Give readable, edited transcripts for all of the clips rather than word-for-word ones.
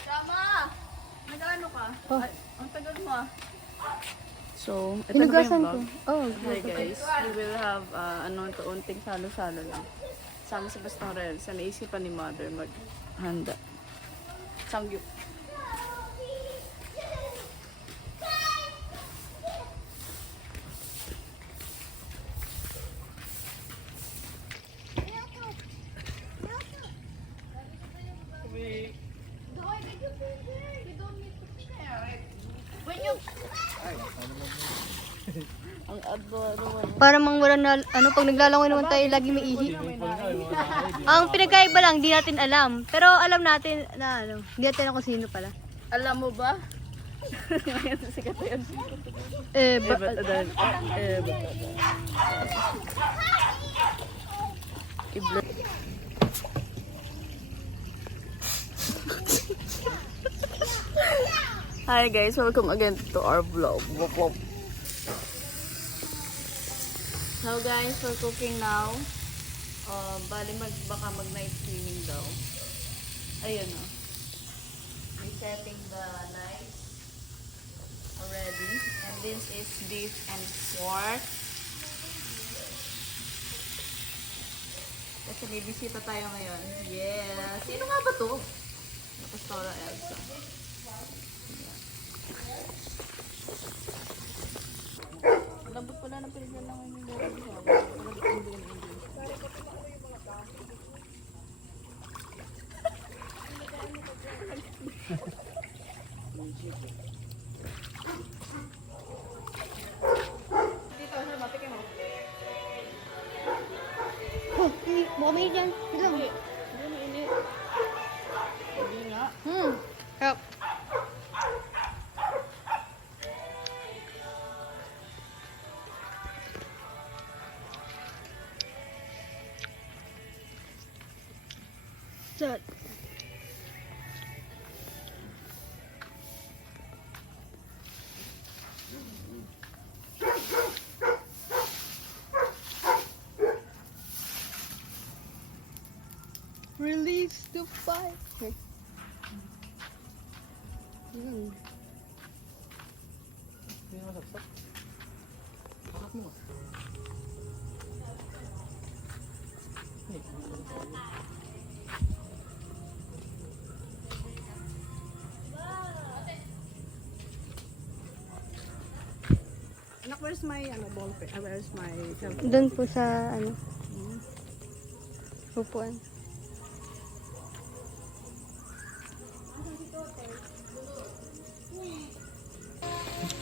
Tama! Nag-ano ka? Oh. Ay, ang tagal mo ah. So, ito na ba Hinugasan yung ko. vlog? Oh, Hi guys, we will have unting salo-salo lang. Sama si Bastong Rel, sa naisipan ni Mother maghanda. Samgyup. Ang adoro. para mang wala na, ano, pag naglalangoy naman tayo, lagi may ihi. Ang pinagkaiba lang, di natin alam. Pero alam natin na, ano, di natin alam kung sino pala. Alam mo ba? Ngayon sikat na yan. Ba't Adan. Ba't Adan. I-blur. Hi guys, welcome again to our vlog. So guys, we're cooking now. Bali baka mag-night swimming daw. Ayun o. Resetting the lights already. And this is beef and pork. Kasi may bisita tayo ngayon. Yeah! Sino nga ba to? Pastora Elsa. Lambot pala ng pinigyan lang yung Dito, sir, matikin mo. oh, baka may dyan. Ito. Hindi mainit. Hindi nga. Help. Sad. Release the fire. Okay. Anak, where's my ball pen? Where's my Doon po sa, ano, upuan.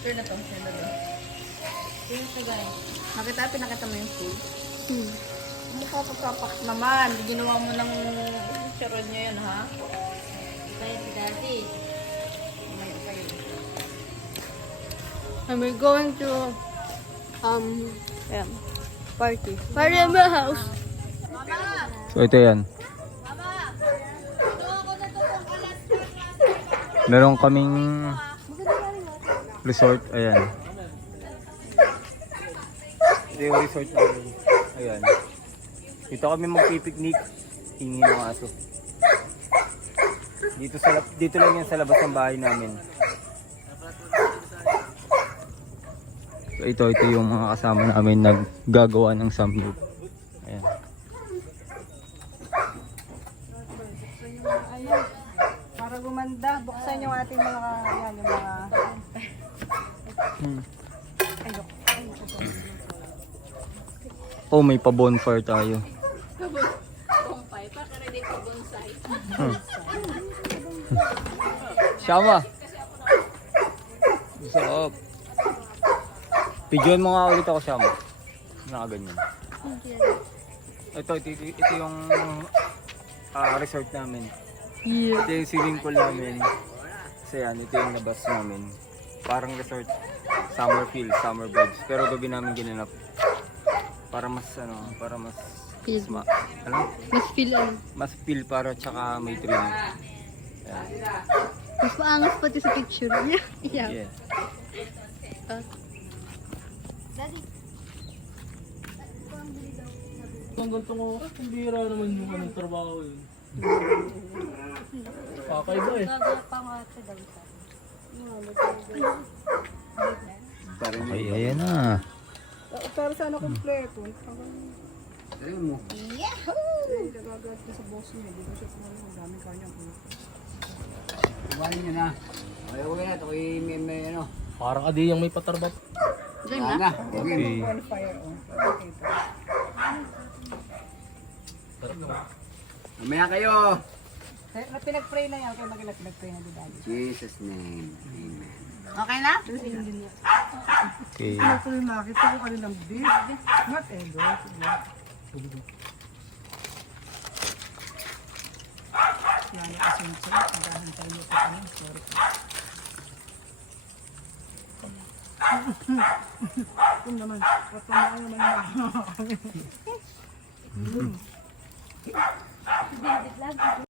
Sure na to, sure na to. Sure na to, guys. Pinakita mo yung food. Mukha papapak naman. Ginawa mo ng charon niya yun, ha? Kaya si Daddy. May kayo. And we're going to, Ayan. party. Party in my house. So ito yan. Meron kaming resort. Ayan. Ito yung resort namin. Ayan. Dito kami magpipiknik. Hingi ng aso. Dito lang yan sa labas ng bahay namin. So ito yung mga kasama namin naggagawa ng samgyup. Ayan. Ayan. Para gumanda, buksan yung ating mga, yan, yung mga... Ayok. Oh, may pa-bonfire tayo. Kumpay, pakaready pa bonsai. Sama. Sarap. Pidyon mo nga ulit ako, Sama. Nakaganyan. Ito yung resort namin. Yeah. Ito yung swimming pool namin. Kasi yan, ito yung labas namin. Parang resort. Summer feel, summer vibes. Pero gabi namin ginanap. Para mas Feel. Mas feel, ano. mas feel para tsaka may thrill. Ayan. Mas maangas pati sa picture niya. Yeah. Yeah. Daddy. Ang gantong oras, hindi naman yung anong trabaho yun. Kakaiba eh. Ay, ayan na. Para sana kompleto. Galing mo. Nagagad ka sa boss niya. Hindi ko siya pumunta. Ang daming kanyang Kumain nyo na. Okay, okay na. Ito may ano. Parang adiyang may patarbat. Diyan Ano na. na. Okay. Qualifier. Okay. Mamaya kayo. Pinag-pray na yan. Kaya maganda pinag-pray na din. Jesus name. Amen. Okay na? Okay. Actually, nakita ko kanilang beef. Not ego. Yan na kasi yung sarap. Dahil tayo ito. Sorry. Kung naman. Patumaan naman na.